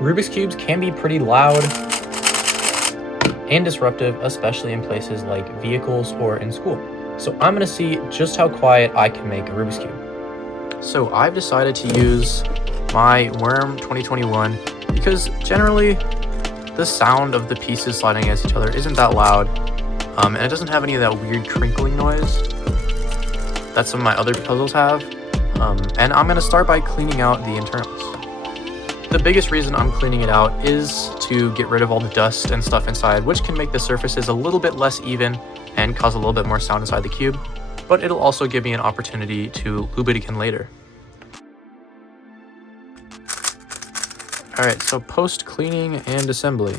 Rubik's Cubes can be pretty loud and disruptive, especially in places like vehicles or in school. So I'm gonna see just how quiet I can make a Rubik's Cube. So I've decided to use my Worm 2021 because generally the sound of the pieces sliding against each other isn't that loud, and it doesn't have any of that weird crinkling noise that some of my other puzzles have. And I'm gonna start by cleaning out the internals. The biggest reason I'm cleaning it out is to get rid of all the dust and stuff inside, which can make the surfaces a little bit less even and cause a little bit more sound inside the cube, but it'll also give me an opportunity to lube it again later. Alright, so post cleaning and assembly,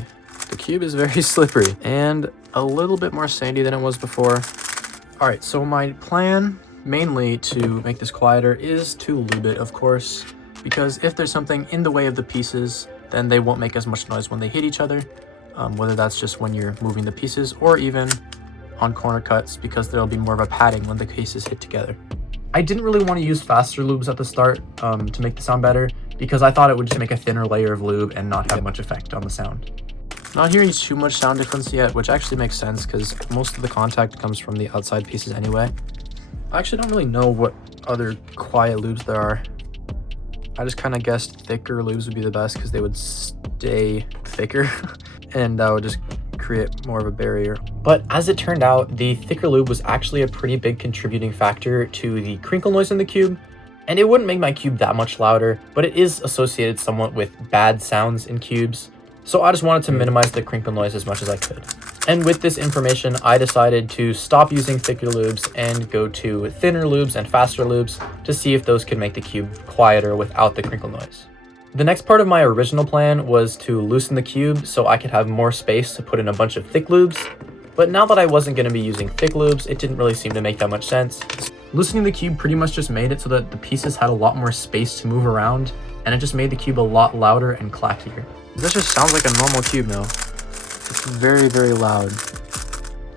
the cube is very slippery and a little bit more sandy than it was before. Alright, so my plan mainly to make this quieter is to lube it, of course, because if there's something in the way of the pieces, then they won't make as much noise when they hit each other, whether that's just when you're moving the pieces or even on corner cuts, because there'll be more of a padding when the pieces hit together. I didn't really want to use faster lubes at the start to make the sound better, because I thought it would just make a thinner layer of lube and not have much effect on the sound. Not hearing too much sound difference yet, which actually makes sense because most of the contact comes from the outside pieces anyway. I actually don't really know what other quiet lubes there are. I just kind of guessed thicker lubes would be the best because they would stay thicker and that would just create more of a barrier. But as it turned out, the thicker lube was actually a pretty big contributing factor to the crinkle noise in the cube, and it wouldn't make my cube that much louder, but it is associated somewhat with bad sounds in cubes, so I just wanted to minimize the crinkle noise as much as I could. And with this information, I decided to stop using thicker lubes and go to thinner lubes and faster lubes to see if those could make the cube quieter without the crinkle noise. The next part of my original plan was to loosen the cube so I could have more space to put in a bunch of thick lubes, but now that I wasn't going to be using thick lubes, it didn't really seem to make that much sense. Loosening the cube pretty much just made it so that the pieces had a lot more space to move around, and it just made the cube a lot louder and clackier. This just sounds like a normal cube now. It's very, very loud.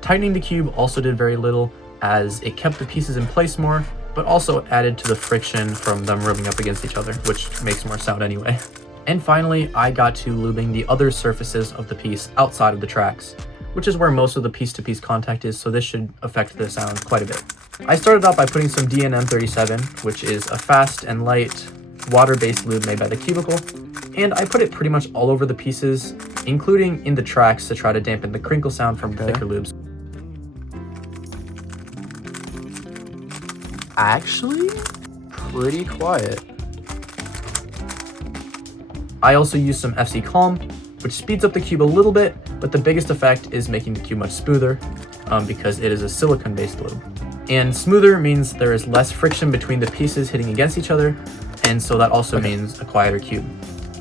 Tightening the cube also did very little, as it kept the pieces in place more, but also added to the friction from them rubbing up against each other, which makes more sound anyway. And finally, I got to lubing the other surfaces of the piece outside of the tracks, which is where most of the piece-to-piece contact is, so this should affect the sound quite a bit. I started out by putting some DNM 37, which is a fast and light water-based lube made by the Cubicle, and I put it pretty much all over the pieces, including in the tracks to try to dampen the crinkle sound from thicker lubes. Actually, pretty quiet. I also used some FC Calm, which speeds up the cube a little bit, but the biggest effect is making the cube much smoother, because it is a silicone-based lube. And smoother means there is less friction between the pieces hitting against each other, and so that also means a quieter cube.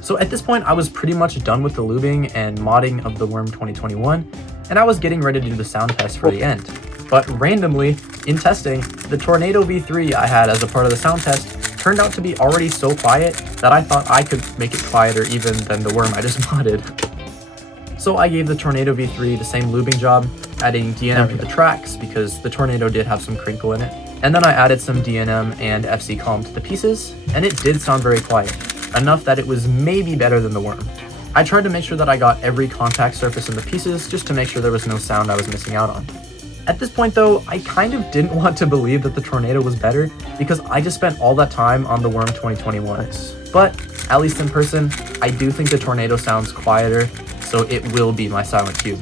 So at this point, I was pretty much done with the lubing and modding of the Worm 2021, and I was getting ready to do the sound test for the end. But randomly, in testing, the Tornado V3 I had as a part of the sound test turned out to be already so quiet that I thought I could make it quieter even than the Worm I just modded. So I gave the Tornado V3 the same lubing job, adding DNM to the tracks because the Tornado did have some crinkle in it. And then I added some DNM and FC Calm to the pieces, and it did sound very quiet, enough that it was maybe better than the Worm. I tried to make sure that I got every contact surface in the pieces just to make sure there was no sound I was missing out on. At this point though, I kind of didn't want to believe that the Tornado was better because I just spent all that time on the Worm 2021. But, at least in person, I do think the Tornado sounds quieter, so it will be my silent cube.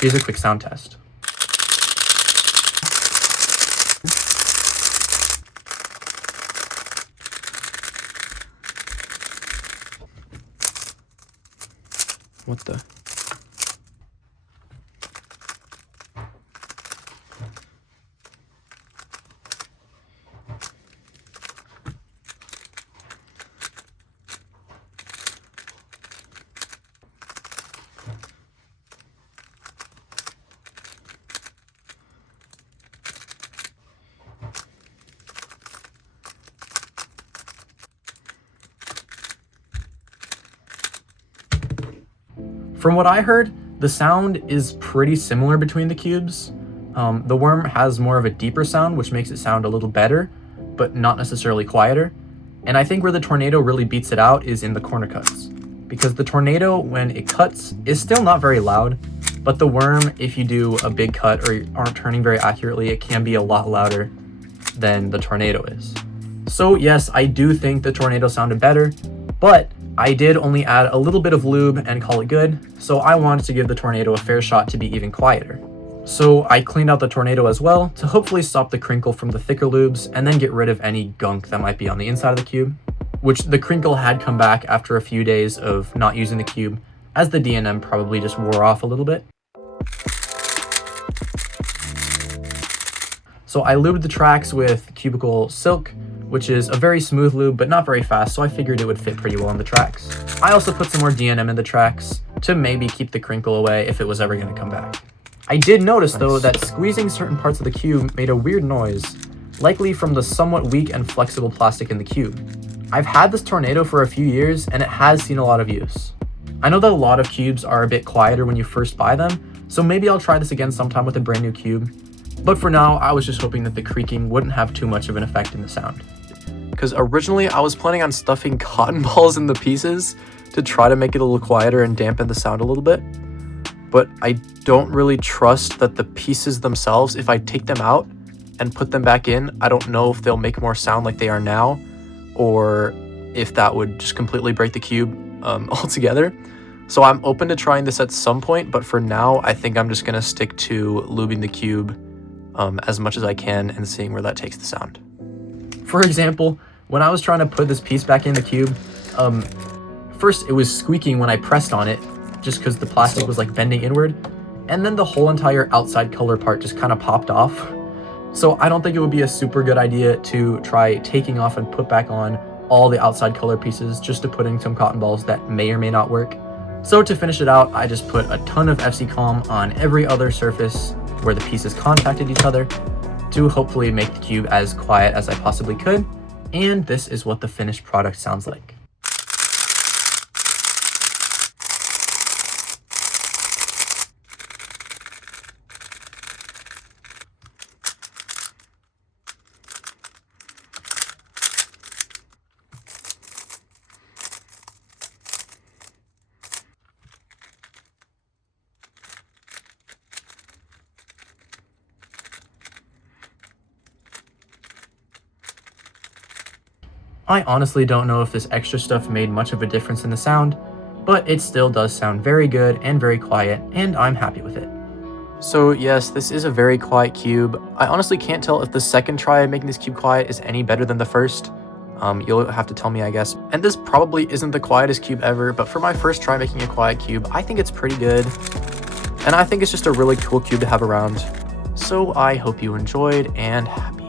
Here's a quick sound test. What the? From what I heard, the sound is pretty similar between the cubes. The Worm has more of a deeper sound, which makes it sound a little better, but not necessarily quieter. And I think where the Tornado really beats it out is in the corner cuts, because the tornado, when it cuts, is still not very loud, but the worm, if you do a big cut or aren't turning very accurately, it can be a lot louder than the tornado is. So yes, I do think the tornado sounded better, but I did only add a little bit of lube and call it good, so I wanted to give the tornado a fair shot to be even quieter. So I cleaned out the tornado as well to hopefully stop the crinkle from the thicker lubes and then get rid of any gunk that might be on the inside of the cube, which the crinkle had come back after a few days of not using the cube, as the DNM probably just wore off a little bit. So I lubed the tracks with cubicle silk, which is a very smooth lube but not very fast, so I figured it would fit pretty well on the tracks. I also put some more DNM in the tracks to maybe keep the crinkle away if it was ever going to come back. I did notice though that squeezing certain parts of the cube made a weird noise, likely from the somewhat weak and flexible plastic in the cube. I've had this tornado for a few years and it has seen a lot of use. I know that a lot of cubes are a bit quieter when you first buy them, so maybe I'll try this again sometime with a brand new cube. But for now, I was just hoping that the creaking wouldn't have too much of an effect in the sound. Because originally I was planning on stuffing cotton balls in the pieces to try to make it a little quieter and dampen the sound a little bit. But I don't really trust that the pieces themselves, if I take them out and put them back in, I don't know if they'll make more sound like they are now, or if that would just completely break the cube altogether. So I'm open to trying this at some point, but for now, I think I'm just gonna stick to lubing the cube as much as I can and seeing where that takes the sound. For example, when I was trying to put this piece back in the cube, first it was squeaking when I pressed on it, just because the plastic was like bending inward, and then the whole entire outside color part just kind of popped off. So I don't think it would be a super good idea to try taking off and put back on all the outside color pieces just to put in some cotton balls that may or may not work. So to finish it out, I just put a ton of FC Calm on every other surface where the pieces contacted each other to hopefully make the cube as quiet as I possibly could. And this is what the finished product sounds like. I honestly don't know if this extra stuff made much of a difference in the sound, but it still does sound very good and very quiet, and I'm happy with it. So yes, this is a very quiet cube. I honestly can't tell if the second try of making this cube quiet is any better than the first. You'll have to tell me, I guess. And this probably isn't the quietest cube ever, but for my first try making a quiet cube, I think it's pretty good. And I think it's just a really cool cube to have around. So I hope you enjoyed, and happy